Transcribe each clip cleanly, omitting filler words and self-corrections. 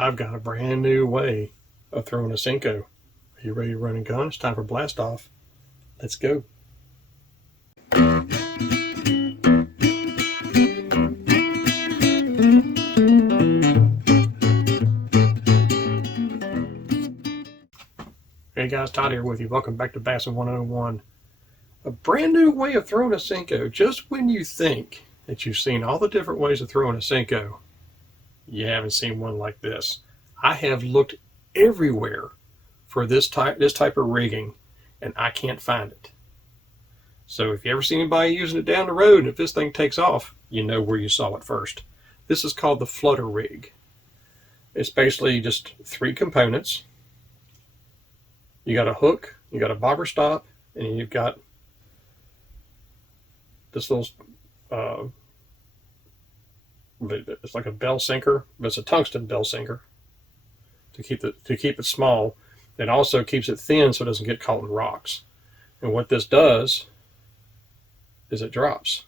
I've got a brand new way of throwing a Senko. Are you ready to run and gun? It's time for blast off. Let's go. Hey guys, Todd here with you. Welcome back to Bassin 101. A brand new way of throwing a Senko. Just when you think that you've seen all the different ways of throwing a Senko, you haven't seen one like this. I have looked everywhere for this type of rigging, and I can't find it. So if you ever see anybody using it down the road, and if this thing takes off, you know where you saw it first. This is called the FLUTTER Rig. It's basically just 3 components. You got a hook, you got a bobber stop, and you've got this little it's like a bell sinker, but it's a tungsten bell sinker to keep it small. It also keeps it thin so it doesn't get caught in rocks. And what this does is it drops.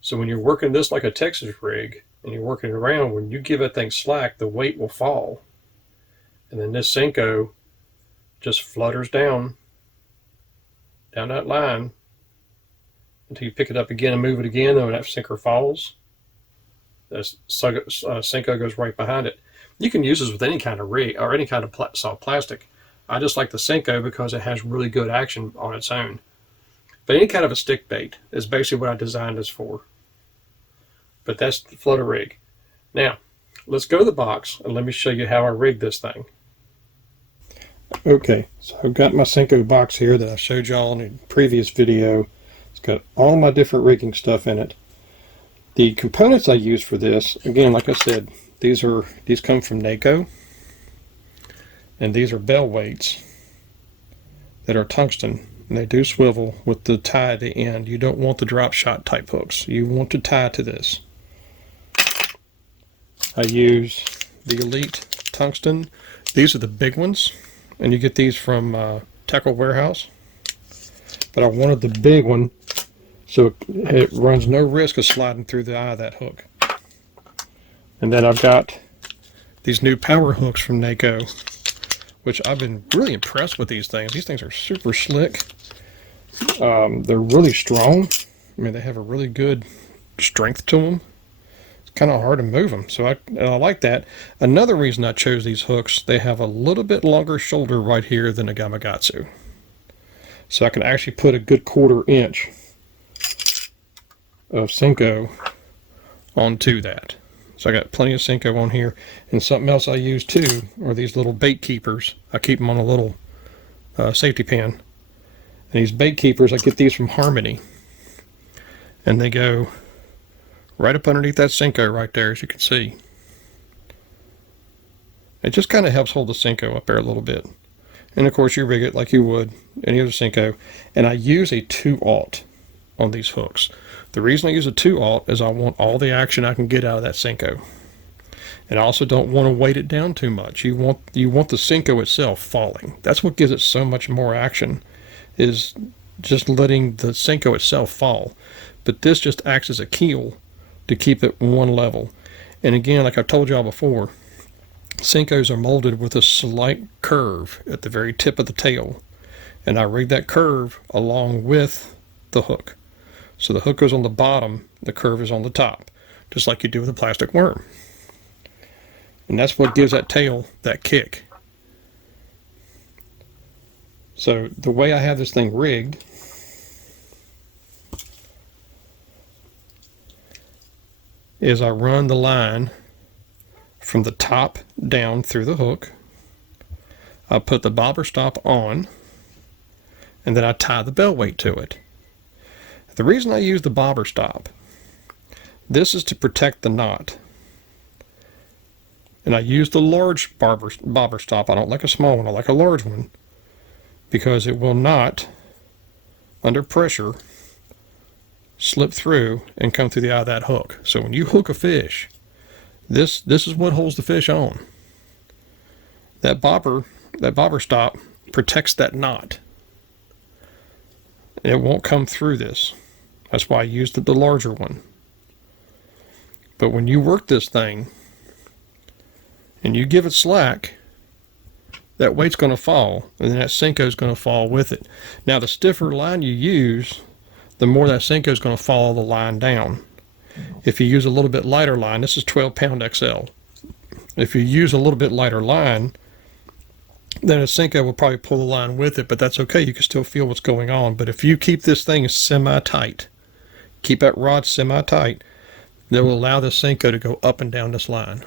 So when you're working this like a Texas rig and you're working around, when you give that thing slack, the weight will fall. And then this Senko just flutters down that line until you pick it up again and move it again. And when that sinker falls, the Senko goes right behind it. You can use this with any kind of rig or any kind of soft plastic. I just like the Senko because it has really good action on its own. But any kind of a stick bait is basically what I designed this for. But that's the FLUTTER Rig. Now, let's go to the box and let me show you how I rigged this thing. Okay, so I've got my Senko box here that I showed y'all in the previous video. It's got all my different rigging stuff in it. The components I use for this, again, like I said, these come from NACO, and these are bell weights that are tungsten, and they do swivel with the tie at the end. You don't want the drop shot type hooks. You want to tie to this. I use the Elite tungsten. These are the big ones, and you get these from Tackle Warehouse. But I wanted the big one so it runs no risk of sliding through the eye of that hook. And then I've got these new power hooks from NACO, which I've been really impressed with these things. These things are super slick. They're really strong. I mean, they have a really good strength to them. It's kind of hard to move them, so I like that. Another reason I chose these hooks, they have a little bit longer shoulder right here than a Gamakatsu. So I can actually put a good 1/4 inch of Senko onto that. So I got plenty of Senko on here. And something else I use too are these little bait keepers. I keep them on a little safety pin. And these bait keepers, I get these from Harmony. And they go right up underneath that Senko right there, as you can see. It just kind of helps hold the Senko up there a little bit. And of course you rig it like you would any other Senko. And I use a 2/0 on these hooks. The reason I use a 2/0 is I want all the action I can get out of that Senko. And I also don't want to weight it down too much. You want the Senko itself falling. That's what gives it so much more action, is just letting the Senko itself fall. But this just acts as a keel to keep it one level. And again, like I've told y'all before, Senkos are molded with a slight curve at the very tip of the tail. And I rig that curve along with the hook. So the hook goes on the bottom, the curve is on the top, just like you do with a plastic worm. And that's what gives that tail that kick. So the way I have this thing rigged is I run the line from the top down through the hook. I put the bobber stop on, and then I tie the bell weight to it. The reason I use the bobber stop, this is to protect the knot. And I use the large bobber stop. I don't like a small one, I like a large one, because it will not, under pressure, slip through and come through the eye of that hook. So when you hook a fish, this is what holds the fish on. That bobber stop protects that knot. It won't come through this. That's why I used the larger one. But when you work this thing, and you give it slack, that weight's going to fall, and then that Senko is going to fall with it. Now, the stiffer line you use, the more that Senko is going to follow the line down. If you use a little bit lighter line, this is 12 pound XL. If you use a little bit lighter line, then a Senko will probably pull the line with it, but that's okay. You can still feel what's going on. But if you keep this thing semi-tight, keep that rod semi-tight, that will allow the Senko to go up and down this line.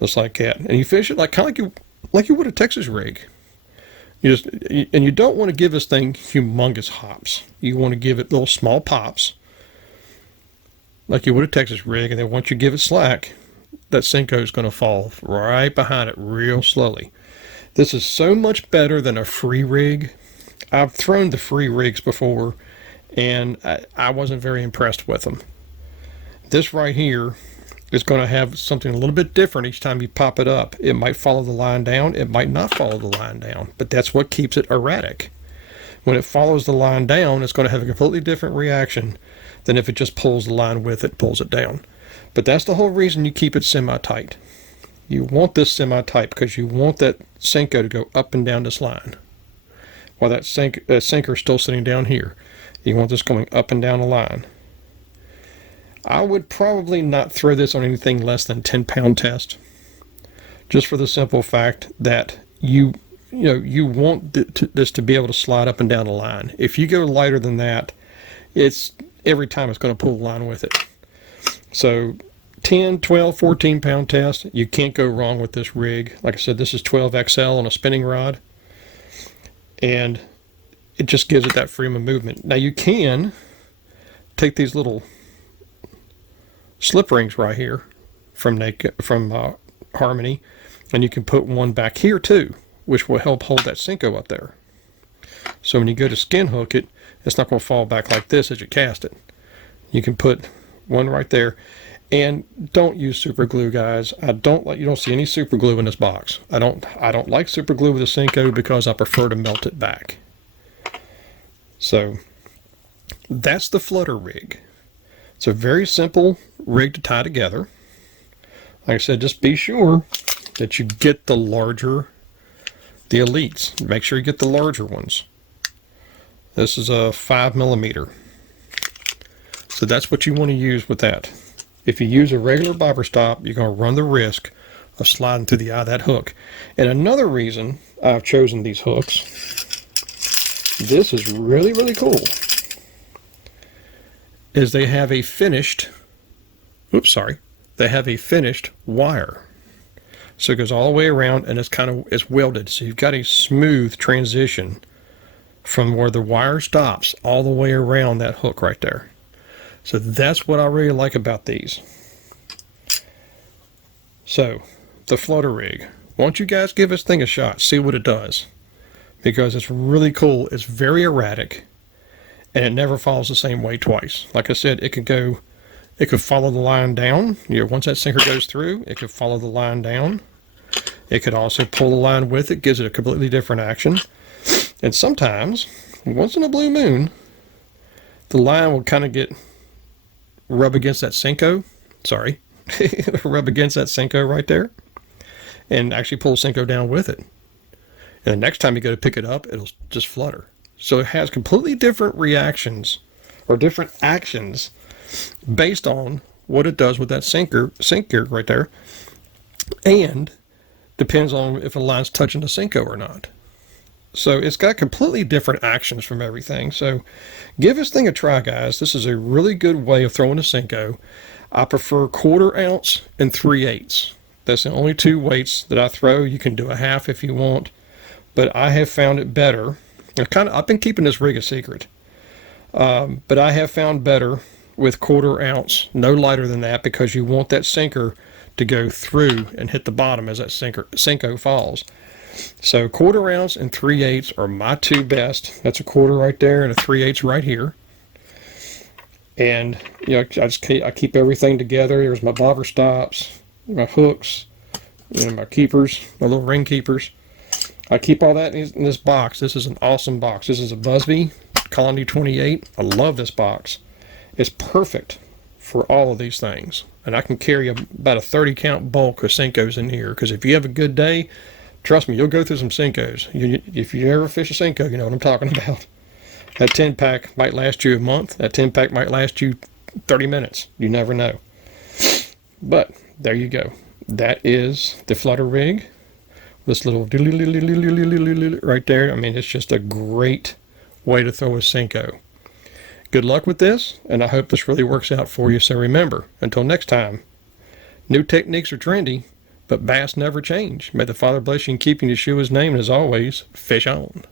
Just like that. And you fish it like kind of like you would a Texas rig. And you don't want to give this thing humongous hops. You want to give it little small pops, like you would a Texas rig, and then once you give it slack, that Senko is going to fall right behind it real slowly. This is so much better than a free rig. I've thrown the free rigs before, and I wasn't very impressed with them. This right here is going to have something a little bit different each time you pop it up. It might follow the line down, it might not follow the line down, but that's what keeps it erratic. When it follows the line down, it's going to have a completely different reaction than if it just pulls the line with it, pulls it down. But that's the whole reason you keep it semi-tight. You want this semi-tight because you want that Senko to go up and down this line, while that sinker is still sitting down here. You want this going up and down the line. I would probably not throw this on anything less than 10 pound test, just for the simple fact that you want this to be able to slide up and down the line. If you go lighter than that, it's every time it's going to pull the line with it. So 10, 12, 14 pound test, you can't go wrong with this rig. Like I said, this is 12 XL on a spinning rod, and it just gives it that freedom of movement. Now you can take these little slip rings right here from Harmony, and you can put one back here too, which will help hold that Senko up there. So when you go to skin hook it, it's not going to fall back like this as you cast it. You can put one right there, and don't use super glue, guys. You don't see any super glue in this box. I don't like super glue with a Senko because I prefer to melt it back. So that's the Flutter Rig. It's a very simple rig to tie together. Like I said, just be sure that you get the Elites. Make sure you get the larger ones. This is a 5mm. So that's what you want to use with that. If you use a regular bobber stop, you're going to run the risk of sliding through the eye of that hook. And another reason I've chosen these hooks, this is really, really cool, is they have a finished, they have a finished wire. So it goes all the way around, and it's welded. So you've got a smooth transition from where the wire stops all the way around that hook right there. So that's what I really like about these. So the Flutter Rig, why don't you guys give this thing a shot, see what it does, because it's really cool. It's very erratic, and it never follows the same way twice. Like I said, it could follow the line down. Once that sinker goes through, it could follow the line down. It could also pull the line with it, gives it a completely different action. And sometimes, once in a blue moon, the line will kind of rub against that Senko. Rub against that Senko right there, and actually pull the Senko down with it. And the next time you go to pick it up, it'll just flutter. So it has completely different reactions or different actions based on what it does with that sinker right there, and depends on if the line's touching the Senko or not. So it's got completely different actions from everything. So give this thing a try, guys. This is a really good way of throwing a Senko. I prefer 1/4 ounce and 3/8. That's the only two weights that I throw. You can do a half if you want, but I have found it better. I've been keeping this rig a secret, but I have found better with 1/4 ounce, no lighter than that, because you want that sinker to go through and hit the bottom as that Senko falls. So 1/4 ounce and 3/8 are my two best. That's a 1/4 right there and a 3/8 right here. And I keep everything together. There's my bobber stops, my hooks, and my keepers, my little ring keepers. I keep all that in this box. This is an awesome box. This is a Busby Colony 28. I love this box. It's perfect for all of these things. And I can carry about a 30 count bulk of Senkos in here, because if you have a good day, trust me, you'll go through some Senkos. If you ever fish a Senko, you know what I'm talking about. That 10 pack might last you a month. That 10 pack might last you 30 minutes. You never know. But there you go. That is the Flutter Rig. This little right there. I mean, it's just a great way to throw a Senko. Good luck with this, and I hope this really works out for you. So remember, until next time, new techniques are trendy, but bass never change. May the Father bless you and keep you in Yeshua's name, and as always, fish on.